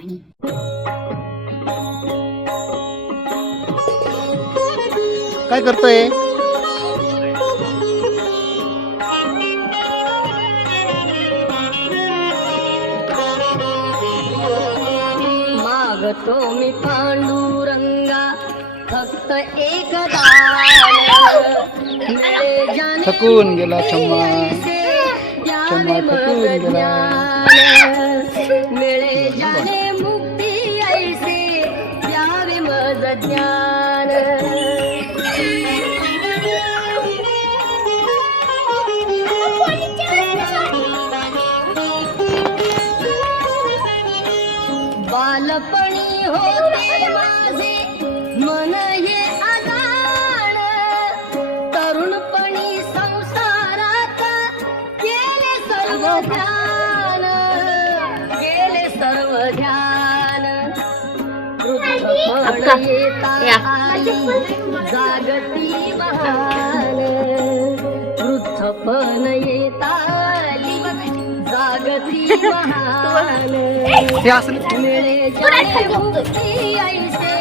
ठिकाणी. काय करतोय? मागतो मी पांडुरंगा फक्त एक दान, थकून गेला क्षमा, क्षमा थकून गेला. मिळे जाणे मुक्ती ऐसे द्यावे मज ज्ञान. बालपणी होते माझे मन हे अजाण, तरुणपणी संसारात केले सर्व ध्यान, केले सर्व ध्यान. वृद्धपण येता आली जागती महान, वृद्धपण येता आली जागती महान. मिळे जाणे मुक्ती ऐसे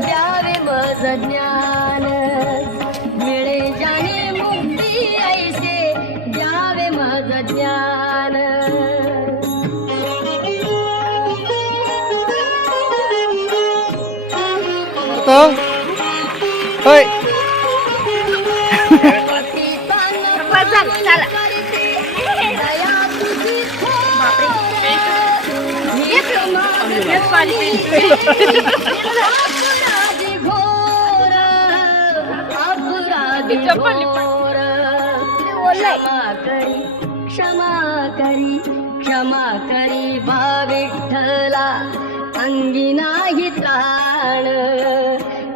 द्यावे मज ज्ञान, मिळे जाणे मुक्ती ऐसे द्यावे मज ज्ञान. होय क्षमा करी भा विठ्ठला अंगी नाही त्राण.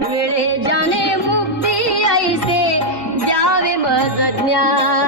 मिळे जाणे मुक्ती ऐसे द्यावे मज ज्ञान.